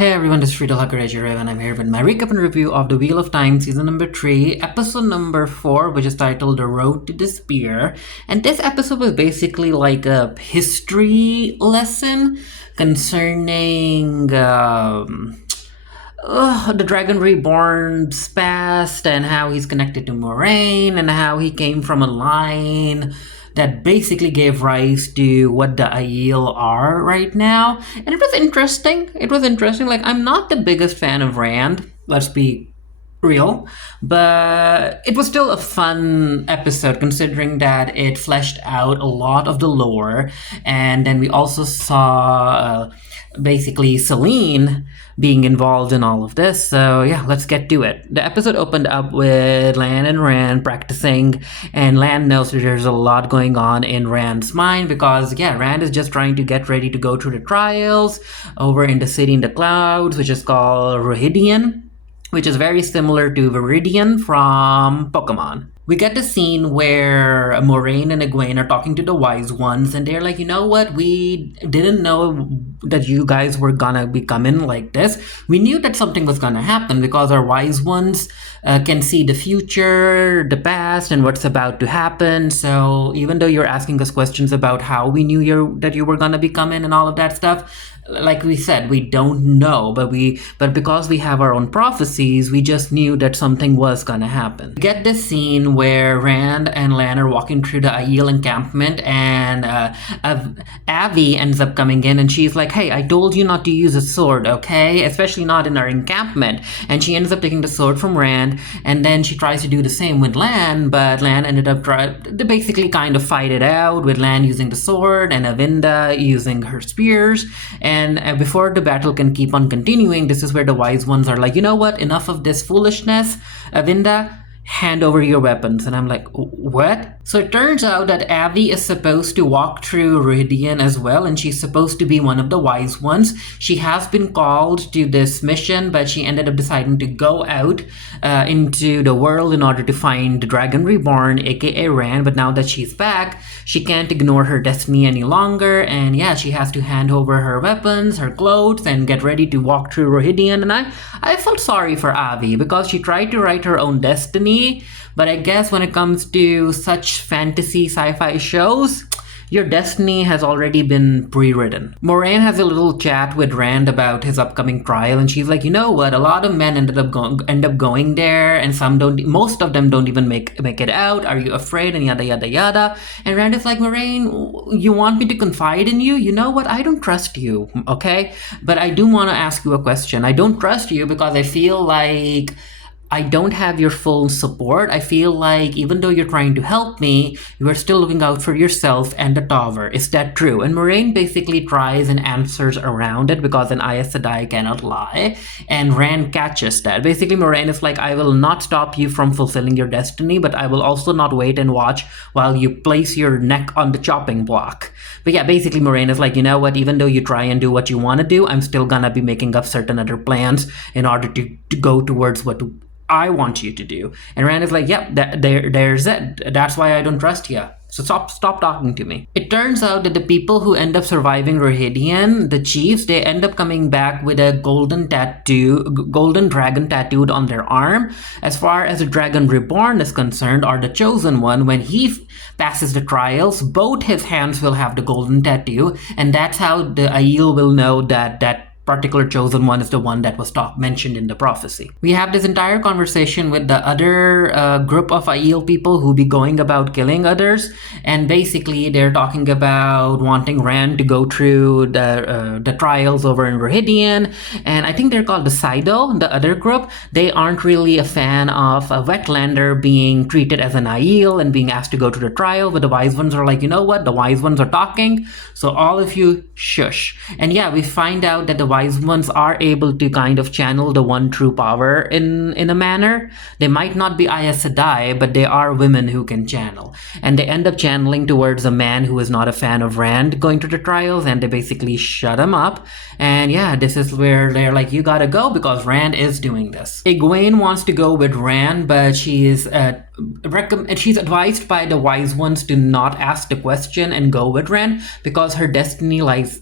Hey everyone, this is Sridhar Hakarajarev and I'm here with my recap and review of The Wheel of Time season number 3, episode number 4, which is titled The Road to Despair. And this episode was basically like a history lesson concerning the Dragon Reborn's past and how he's connected to Moiraine and how he came from a line that basically gave rise to what the Aiel are right now. And it was interesting. Like, I'm not the biggest fan of Rand, let's be real, but it was still a fun episode considering that it fleshed out a lot of the lore. And then we also saw basically Selene being involved in all of this. So yeah, let's get to it. The episode opened up with Lan and Rand practicing, and Lan knows that there's a lot going on in Rand's mind because Rand is just trying to get ready to go through the trials over in the city in the clouds, which is called Rohirrim, which is very similar to Viridian from Pokemon. We get the scene where Moiraine and Egwene are talking to the Wise Ones, and they're like, you know what, we didn't know that you guys were gonna be coming like this. We knew that something was gonna happen because our Wise Ones can see the future, the past, and what's about to happen. So even though you're asking us questions about how we knew that you were gonna be coming and all of that stuff, like we said, we don't know, but because we have our own prophecies, we just knew that something was gonna happen. We get this scene where Rand and Lan are walking through the Aiel encampment, and Avi ends up coming in, and she's like, "Hey, I told you not to use a sword, okay? Especially not in our encampment." And she ends up taking the sword from Rand, and then she tries to do the same with Lan, but Lan ended up they basically kind of fight it out with Lan using the sword and Avinda using her spears. And before the battle can keep on continuing, this is where the Wise Ones are like, you know what, enough of this foolishness. Avinda, hand over your weapons. And I'm like, what? So it turns out that Avi is supposed to walk through Rhuidean as well, and she's supposed to be one of the Wise Ones. She has been called to this mission, but she ended up deciding to go out into the world in order to find the Dragon Reborn, aka Rand. But now that she's back, she can't ignore her destiny any longer, and she has to hand over her weapons, her clothes, and get ready to walk through Rhuidean. And I felt sorry for Avi because she tried to write her own destiny, but I guess when it comes to such fantasy sci-fi shows, your destiny has already been pre-written. Moiraine has a little chat with Rand about his upcoming trial, and she's like, you know what, a lot of men end up going there, and most of them don't even make it out. Are you afraid? And yada yada yada. And Rand is like, Moiraine, you want me to confide in you? You know what, I don't trust you, okay? But I do want to ask you a question. I don't trust you because I feel like I don't have your full support. I feel like even though you're trying to help me, you are still looking out for yourself and the Tower. Is that true? And Moiraine basically tries and answers around it because an Aes Sedai cannot lie. And Rand catches that. Basically, Moiraine is like, I will not stop you from fulfilling your destiny, but I will also not wait and watch while you place your neck on the chopping block. But basically Moiraine is like, you know what, even though you try and do what you want to do, I'm still gonna be making up certain other plans in order to go towards what I want you to do. And Rand is like, yep, there's it. That's why I don't trust you. So stop talking to me. It turns out that the people who end up surviving Rohirrim, the chiefs, they end up coming back with a golden dragon tattooed on their arm. As far as the Dragon Reborn is concerned, or the Chosen One, when he passes the trials, both his hands will have the golden tattoo, and that's how the Aiel will know that particular Chosen One is the one that was mentioned in the prophecy. We have this entire conversation with the other group of Aiel people who be going about killing others, and basically they're talking about wanting Rand to go through the trials over in Rohirrim, and I think they're called the Saido, the other group. They aren't really a fan of a wetlander being treated as an Aiel and being asked to go to the trial, but the Wise Ones are like, you know what, the Wise Ones are talking, so all of you shush. And we find out that the Wise Ones are able to kind of channel the one true power in a manner. They might not be Aes Sedai, but they are women who can channel. And they end up channeling towards a man who is not a fan of Rand going to the trials, and they basically shut him up. And this is where they're like, you gotta go because Rand is doing this. Egwene wants to go with Rand, but she is she's advised by the wise ones to not ask the question and go with Ren because her destiny lies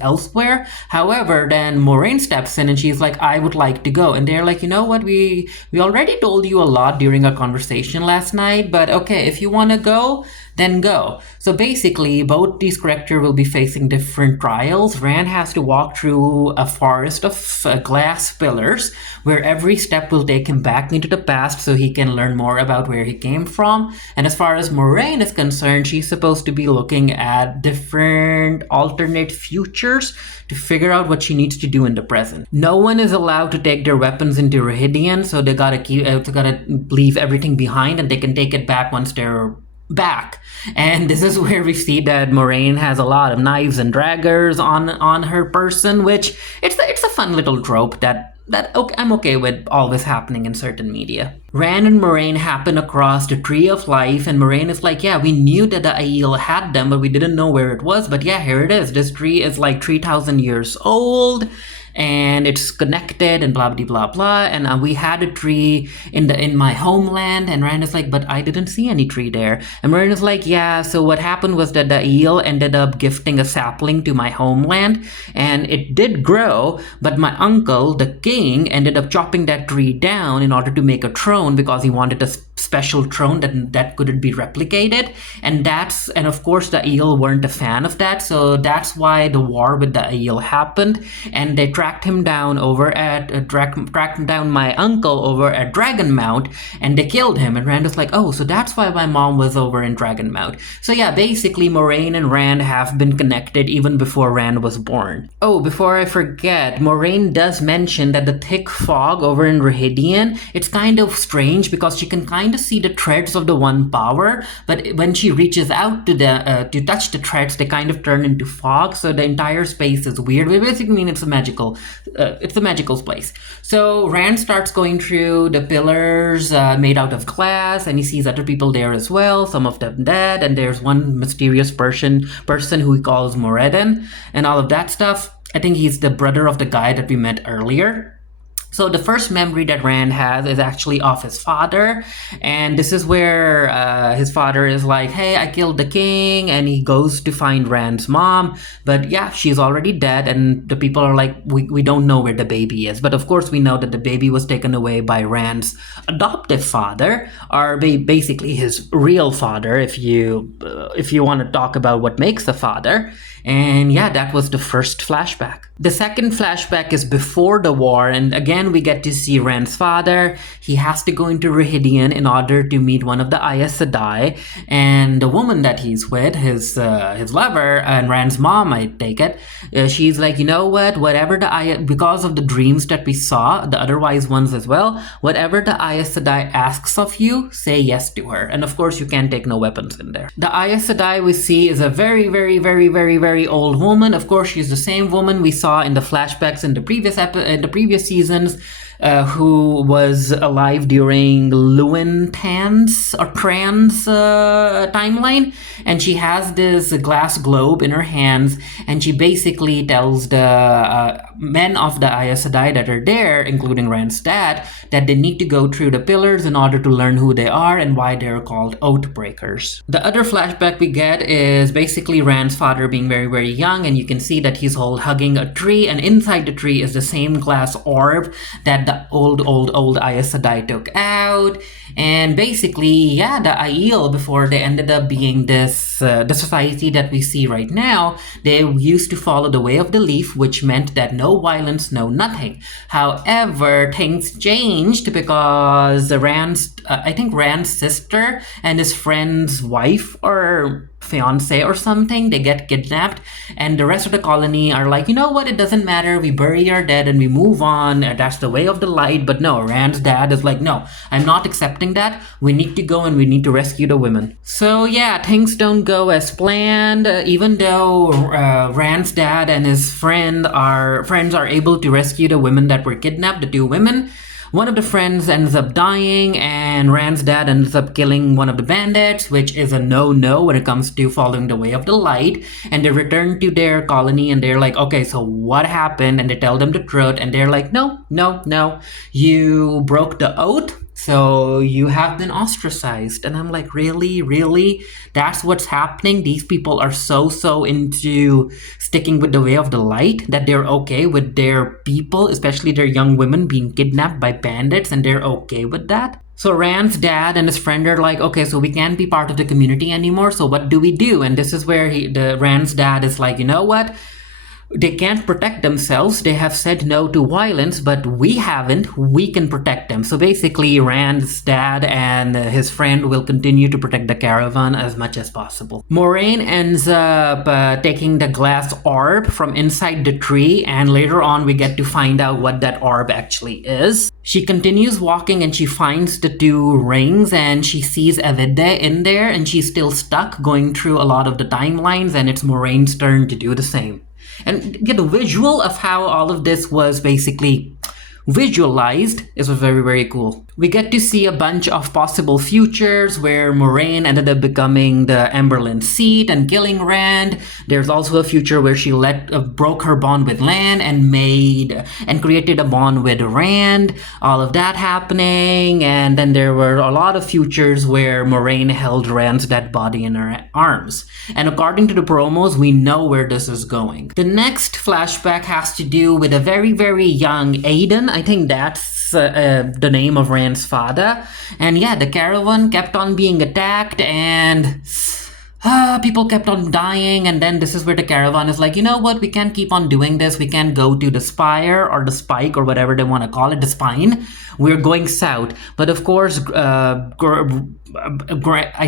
elsewhere. However, then Moraine steps in and she's like, I would like to go. And they're like, you know what, we already told you a lot during our conversation last night, but okay, if you want to go, then go. So basically, both these characters will be facing different trials. Rand has to walk through a forest of glass pillars where every step will take him back into the past so he can learn more about where he came from. And as far as Moraine is concerned, she's supposed to be looking at different alternate futures to figure out what she needs to do in the present. No one is allowed to take their weapons into Rhuidean, so they gotta leave everything behind, and they can take it back once they're back. And this is where we see that Moraine has a lot of knives and daggers on her person, which it's a fun little trope that okay, I'm okay with always happening in certain media. Rand and Moraine happen across the Tree of Life, and Moraine is like, yeah, we knew that the Aiel had them, but we didn't know where it was. But yeah, here it is. This tree is like 3,000 years old, and it's connected and blah blah blah blah. And we had a tree in my homeland, and Rand is like, but I didn't see any tree there. And Moraine is like, yeah, so what happened was that the Aiel ended up gifting a sapling to my homeland, and it did grow, but my uncle, the king, ended up chopping that tree down in order to make a throne because he wanted a special throne that couldn't be replicated. And of course the Aiel weren't a fan of that, so that's why the war with the Aiel happened, and they tracked him down tracked down my uncle over at Dragonmount, and they killed him. And Rand was like, oh, so that's why my mom was over in Dragonmount. So yeah, basically Moraine and Rand have been connected even before Rand was born. Oh, before I forget, Moraine does mention that the thick fog over in Rhuidean, it's kind of strange because she can kind of see the threads of the one power, but when she reaches out to touch the threads, they kind of turn into fog, so the entire space is weird. We basically mean it's a magical place. So Rand starts going through the pillars made out of glass, and he sees other people there as well, some of them dead, and there's one mysterious person who he calls Moradin and all of that stuff. I think he's the brother of the guy that we met earlier. So the first memory that Rand has is actually of his father, and this is where his father is like, hey, I killed the king, and he goes to find Rand's mom, but yeah, she's already dead, and the people are like, we don't know where the baby is. But of course we know that the baby was taken away by Rand's adoptive father, or basically his real father, if you want to talk about what makes a father. And yeah, that was the first flashback. The second flashback is before the war, and again we get to see Rand's father. He has to go into Rhuidean in order to meet one of the Aes Sedai, and the woman that he's with, his lover, and Rand's mom, I take it, she's like, you know what, because of the dreams that we saw, the other wise ones as well, whatever the Aes Sedai asks of you, say yes to her. And of course you can't take no weapons in there. The Aes Sedai we see is a very, very, very, very, very old woman. Of course she's the same woman we saw in the flashbacks in the previous seasons, who was alive during Lewin Tan's timeline, and she has this glass globe in her hands, and she basically tells the men of the Aes Sedai that are there, including Rand's dad, that they need to go through the pillars in order to learn who they are and why they're called Oathbreakers. The other flashback we get is basically Rand's father being very, very young, and you can see that he's hugging a tree, and inside the tree is the same glass orb that the old Aes Sedai took out. And basically, yeah, the Aiel, before they ended up being this the society that we see right now, they used to follow the way of the leaf, which meant that no violence, no nothing. However, things changed because I think Rand's sister and his friend's wife or fiance or something, they get kidnapped, and the rest of the colony are like, you know what, it doesn't matter, we bury our dead and we move on, that's the way of the light. But no, Rand's dad is like, no, I'm not accepting that, we need to go and we need to rescue the women. So yeah, things don't go as planned, even though Rand's dad and his friends are able to rescue the women that were kidnapped, the two women. One of the friends ends up dying, and Rand's dad ends up killing one of the bandits, which is a no-no when it comes to following the way of the light. And they return to their colony, and they're like, okay, so what happened? And they tell them the truth, and they're like, no, you broke the oath, So you have been ostracized. And I'm like, really? Really? That's what's happening? These people are so into sticking with the way of the light that they're okay with their people, especially their young women, being kidnapped by bandits, and they're okay with that? So Rand's dad and his friend are like, okay, so we can't be part of the community anymore, so what do we do? And this is where Rand's dad is like, you know what? They can't protect themselves. They have said no to violence, but we haven't. We can protect them. So basically, Rand's dad and his friend will continue to protect the caravan as much as possible. Moraine ends up taking the glass orb from inside the tree, and later on we get to find out what that orb actually is. She continues walking and she finds the two rings, and she sees Evide in there, and she's still stuck going through a lot of the timelines, and it's Moraine's turn to do the same. And get a visual of how all of this was basically visualized is very, very cool. We get to see a bunch of possible futures where Moraine ended up becoming the Emberlyn seat and killing Rand. There's also a future where she broke her bond with Lan and created a bond with Rand. All of that happening, and then there were a lot of futures where Moraine held Rand's dead body in her arms. And according to the promos, we know where this is going. The next flashback has to do with a very, very young Aiden. I think that's the name of Rand's father. And yeah, the caravan kept on being attacked, and people kept on dying. And then this is where the caravan is like, you know what, we can't keep on doing this. We can't go to the spire or the spike or whatever they want to call it, the spine. We're going south. But of course, I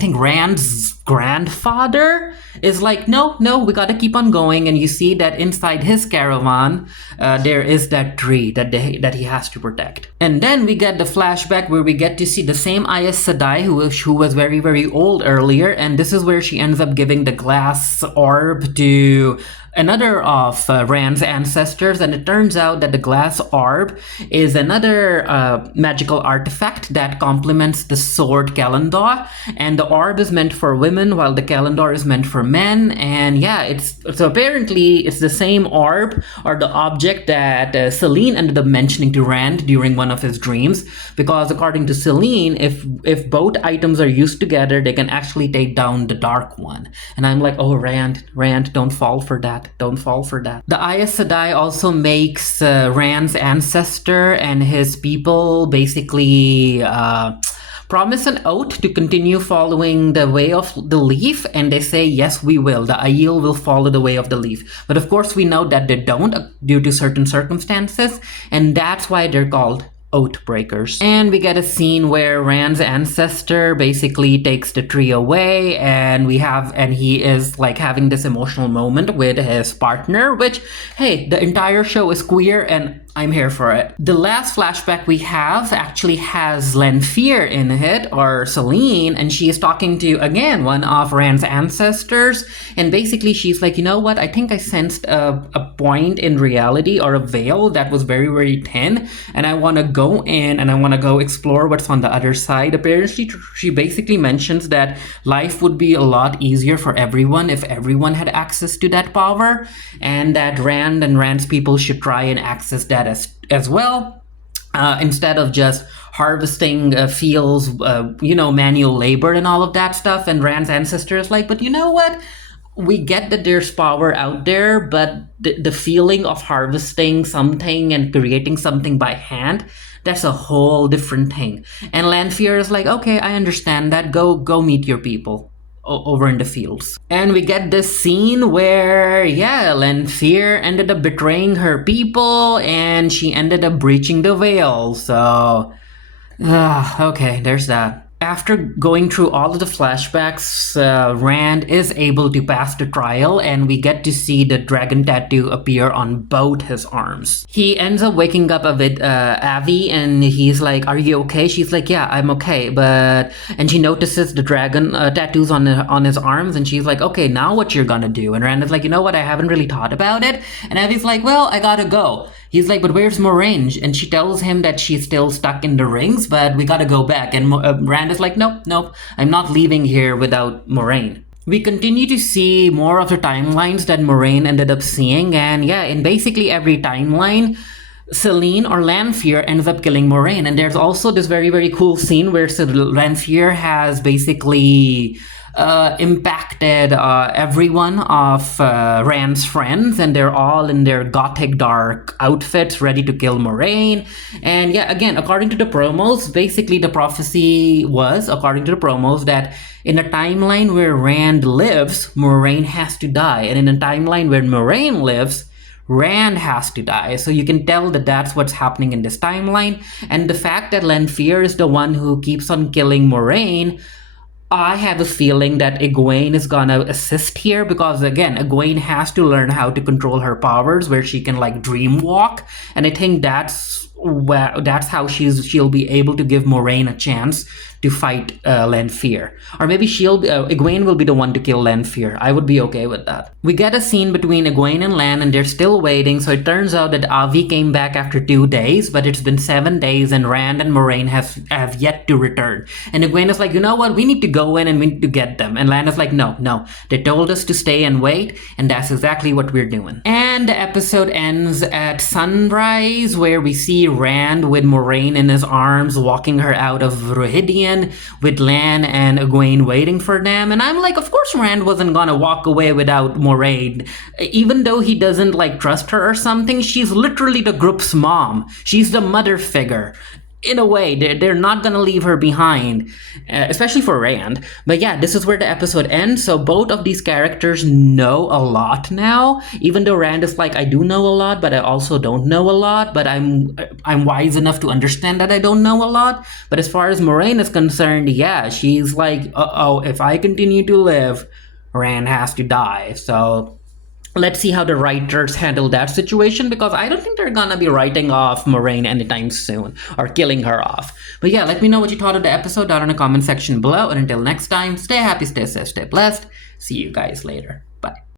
think Rand's grandfather is like, no, we gotta keep on going. And you see that inside his caravan, there is that tree that he has to protect. And then we get the flashback where we get to see the same Aes Sedai who was very, very old earlier. And this is where she ends up giving the glass orb to another of Rand's ancestors, and it turns out that the glass orb is another magical artifact that complements the sword Kalandar, and the orb is meant for women while the Kalandar is meant for men. And yeah, so apparently it's the same orb or the object that Selene ended up mentioning to Rand during one of his dreams, because according to Selene, if both items are used together, they can actually take down the Dark One. And I'm like, oh, Rand, don't fall for that. Don't fall for that. The Aes Sedai also makes Rand's ancestor and his people basically promise an oath to continue following the way of the leaf, and they say, yes, we will. The Aiel will follow the way of the leaf. But of course, we know that they don't due to certain circumstances, and that's why they're called oath breakers. And we get a scene where Rand's ancestor basically takes the tree away, and he is like having this emotional moment with his partner, which, hey, the entire show is queer and I'm here for it. The last flashback we have actually has Lanfear in it, or Selene, and she is talking to, again, one of Rand's ancestors, and basically she's like, you know what, I think I sensed a point in reality or a veil that was very, very thin, and I want to go in and I want to go explore what's on the other side. Apparently, she basically mentions that life would be a lot easier for everyone if everyone had access to that power, and that Rand and Rand's people should try and access that as well, instead of just harvesting fields, manual labor and all of that stuff. And Rand's ancestors like, but you know what? We get that there's power out there, but the feeling of harvesting something and creating something by hand, that's a whole different thing. And Lanfear is like, okay, I understand that. Go meet your people over in the fields. And we get this scene where, Lanfear ended up betraying her people and she ended up breaching the veil. So, okay, there's that. After going through all of the flashbacks, Rand is able to pass the trial, and we get to see the dragon tattoo appear on both his arms. He ends up waking up with Avi, and he's like, are you okay? She's like, yeah, I'm okay. And she notices the dragon tattoos on his arms, and she's like, okay, now what you're gonna do? And Rand is like, you know what, I haven't really thought about it. And Avi's like, well, I gotta go. He's like, but where's Moraine? And she tells him that she's still stuck in the rings, but we gotta go back. And Rand is like, nope, I'm not leaving here without Moraine. We continue to see more of the timelines that Moraine ended up seeing, and in basically every timeline, Celine or Lanfear ends up killing Moraine. And there's also this very, very cool scene where Lanfear has basically impacted everyone of Rand's friends, and they're all in their gothic dark outfits ready to kill Moraine. And yeah, again, according to the promos, basically the prophecy was, according to the promos, that in a timeline where Rand lives, Moraine has to die. And in a timeline where Moraine lives, Rand has to die. So you can tell that that's what's happening in this timeline. And the fact that Lanfear is the one who keeps on killing Moraine, I have a feeling that Egwene is gonna assist here, because again, Egwene has to learn how to control her powers, where she can like dream walk, and I think that's how she'll be able to give Moraine a chance to fight Lanfear. Or maybe Egwene will be the one to kill Lanfear. I would be okay with that. We get a scene between Egwene and Lan, and they're still waiting. So it turns out that Avi came back after 2 days, but it's been 7 days, and Rand and Moraine have yet to return. And Egwene is like, you know what? We need to go in and we need to get them. And Lan is like, no. They told us to stay and wait, and that's exactly what we're doing. And the episode ends at sunrise, where we see Rand with Moraine in his arms, walking her out of Rohirrim, with Lan and Egwene waiting for them. And I'm like, of course Rand wasn't gonna walk away without Moraine. Even though he doesn't like trust her or something, she's literally the group's mom. She's the mother figure. In a way, they're not gonna leave her behind, especially for Rand. But yeah, this is where the episode ends. So both of these characters know a lot now. Even though Rand is like, I do know a lot, but I also don't know a lot. But I'm wise enough to understand that I don't know a lot. But as far as Moraine is concerned, yeah, she's like, uh-oh, if I continue to live, Rand has to die. So let's see how the writers handle that situation, because I don't think they're gonna be writing off Moraine anytime soon or killing her off. But yeah, let me know what you thought of the episode down in the comment section below. And until next time, stay happy, stay safe, stay blessed. See you guys later. Bye.